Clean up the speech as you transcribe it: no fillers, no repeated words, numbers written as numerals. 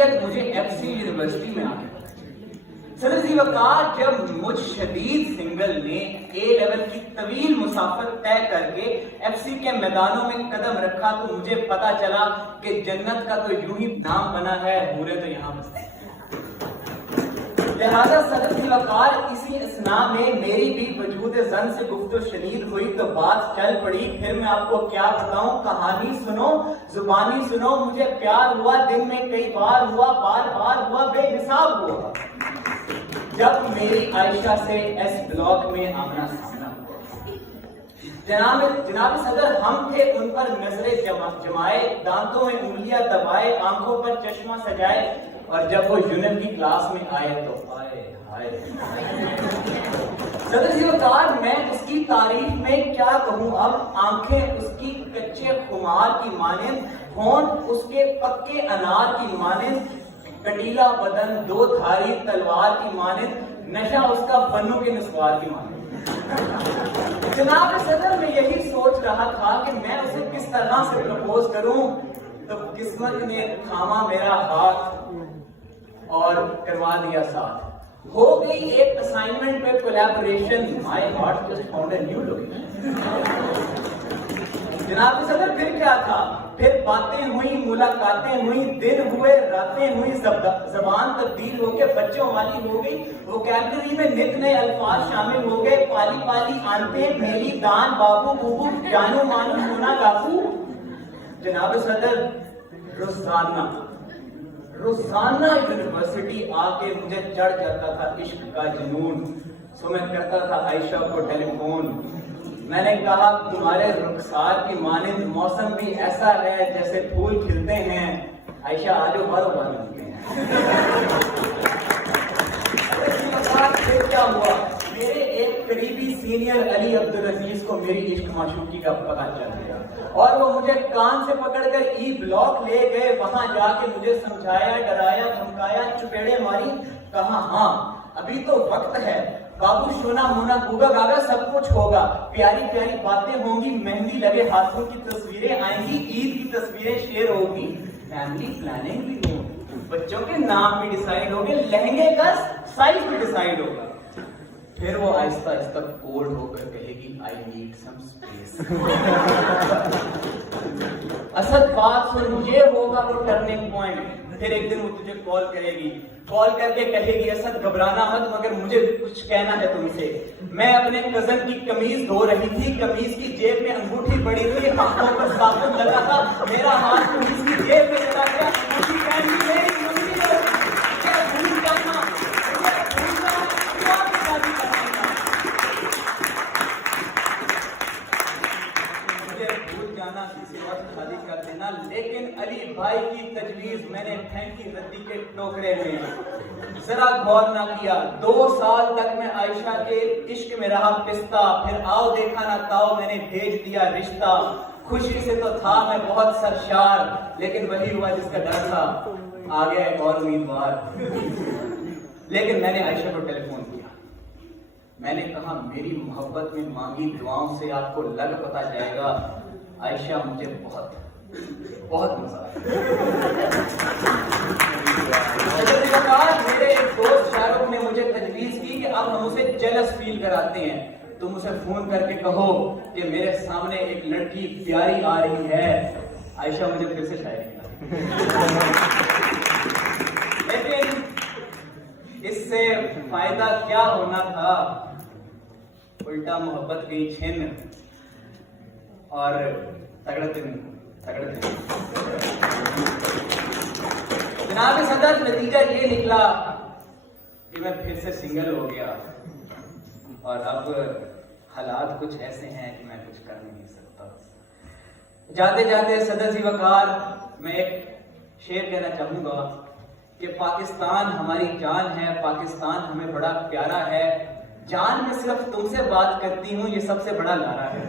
تربیت مجھے F C university میں آنے سر جی وقار جب مجھ شدید سنگل نے اے لیول کی طویل مسافت طے کر کے ایف سی کے میدانوں میں قدم رکھا تو مجھے پتا چلا کہ جنت کا تو یوں ہی نام بنا ہے، حوریں تو یہاں بستی ہیں۔ لہذا صدر جی وقار اسی اثناء میں میری بھی وجود زن سے گفت و شنید ہوئی تو بات چل پڑی۔ پھر میں آپ کو کیا بتاؤں، کہانی سنو، زبانی سنو، مجھے پیار ہوا، دن میں کئی بار ہوا، بار بار ہوا، بے حساب ہوا۔ جب میری عائشہ سے ایس بلاک میں آمنا سامنا جناب صدر ہم تھے ان پر نظریں جمائے، دانتوں میں انگلیاں دبائے، آنکھوں پر چشمہ سجائے، اور جب وہ یونین کی کلاس میں آئے تو آئے ہائے صدر جی وقار میں اس کی تعریف میں کیا کہوں اب، آنکھیں اس کی کچے خمار کی مانند، ہونٹ اس کے پکے انار کی مانند، کٹیلا بدن دو دھاری تلوار کی مانند، نشہ اس کا بنو کے نسوار کی مانند۔ جناب صدر میں یہی سوچ رہا تھا کہ میں اسے کس طرح سے پرپوز کروں، تو قسمت نے تھاما میرا ہاتھ اور کروا دیا ساتھ۔ ہو گئی ایک اسائنمنٹ پہ collaboration, my heart just found a new location. جناب صدر پھر کیا تھا، پھر باتیں ہوئی، ملاقاتیں ہوئی، دن ہوئے، راتیں ہوئی، زبان تبدیل ہو کے بچوں والی ہو گئی، ووکیبلری میں نت نئے الفاظ شامل ہو گئے، پالی پالی آنٹیں، میری دان، بابو بوبو، جانو مانو، سونا گاپو۔ جناب صدر روزانہ یونیورسٹی آ کے مجھے چڑھ جاتا تھا عشق کا جنون، سو میں کرتا تھا عائشہ کو ٹیلی فون۔ میں نے کہا تمہارے رخسار کی مانند موسم بھی ایسا ہے جیسے پھول کھلتے ہیں، عائشہ آجو بارو بار ملتے ہیں۔ پھر کیا ہوا، میرے ایک قریبی سینئر علی عبدالعزیز کو میری عشق معشوقی کا پتہ چل گیا، اور وہ مجھے کان سے پکڑ کر ای بلاک لے گئے، وہاں جا کے مجھے سمجھایا، ڈرایا، دھمکایا، چپیڑے ماری، کہا ہاں ابھی تو وقت ہے، بابو شونا مونا گوگا گاگا سب کچھ ہوگا، پیاری پیاری باتیں ہوں گی، مہندی لگے ہاتھوں کی تصویریں آئیں گی، عید کی تصویریں شیئر ہوگی، فیملی پلاننگ بھی ہوگی، بچوں کے نام بھی ڈیسائیڈ ہوگے، لہنگے کا سائز بھی ڈیسائیڈ ہوگا۔ پھر وہ آہستہ آہستہ کولڈ ہو کر کہے گی I need some space. Asad بات سن، یہ ہوگا وہ ٹرننگ پوائنٹ۔ پھر ایک دن وہ تجھے کال کرے گی، کال کر کے کہے گی اسد گھبرانا مت، مگر مجھے کچھ کہنا ہے تم سے۔ میں اپنے کزن کی قمیض دھو رہی تھی، قمیض کی جیب میں انگوٹھی پڑی تھی، ہاتھوں پر صابن لگا تھا، میرا ہاتھ قمیض کی جیب میں چلا گیا، انگوٹھی پہن لی میری منگنی میں، مجھے بھول جانا، مجھے بھولنا، کیا شادی کرنا، مجھے بھول جانا، کسی وقت شادی کر دینا۔ لیکن علی بھائی کی تجویز میں نے پھینکی ردی کے ٹوکرے میں، ذرا غور نہ کیا۔ 2 سال تک میں عائشہ کے عشق میں رہا پستہ، پھر آؤ دیکھا نہ تاؤ میں نے بھیج دیا رشتہ۔ خوشی سے تو تھا میں بہت سرشار، لیکن وہی ہوا جس کا ڈر تھا، آ گیا ایک اور امیدوار۔ لیکن میں نے عائشہ کو ٹیلی فون کیا، میں نے کہا میری محبت میں مانگی دعاؤں سے آپ کو لگ پتا جائے گا، عائشہ مجھے بہت مزہ آیا۔ میرے ایک دوست شاہ رخ نے مجھے تجویز کی کہ اب ہم اسے جیلس فیل کراتے ہیں، تم اسے فون کر کے کہو کہ میرے سامنے ایک لڑکی پیاری آ رہی ہے۔ عائشہ مجھے پھر سے شاعری کیا، لیکن اس سے فائدہ کیا ہونا تھا، الٹا محبت گئی چھن اور تگڑتن۔ جناب صدر نتیجہ یہ نکلا کہ میں پھر سے سنگل ہو گیا، اور اب حالات کچھ ایسے ہیں کہ میں کچھ کر نہیں سکتا۔ جاتے جاتے صدر جی وقار میں ایک شعر کہنا چاہوں گا کہ پاکستان ہماری جان ہے، پاکستان ہمیں بڑا پیارا ہے، جان میں صرف تم سے بات کرتی ہوں، یہ سب سے بڑا لارا ہے۔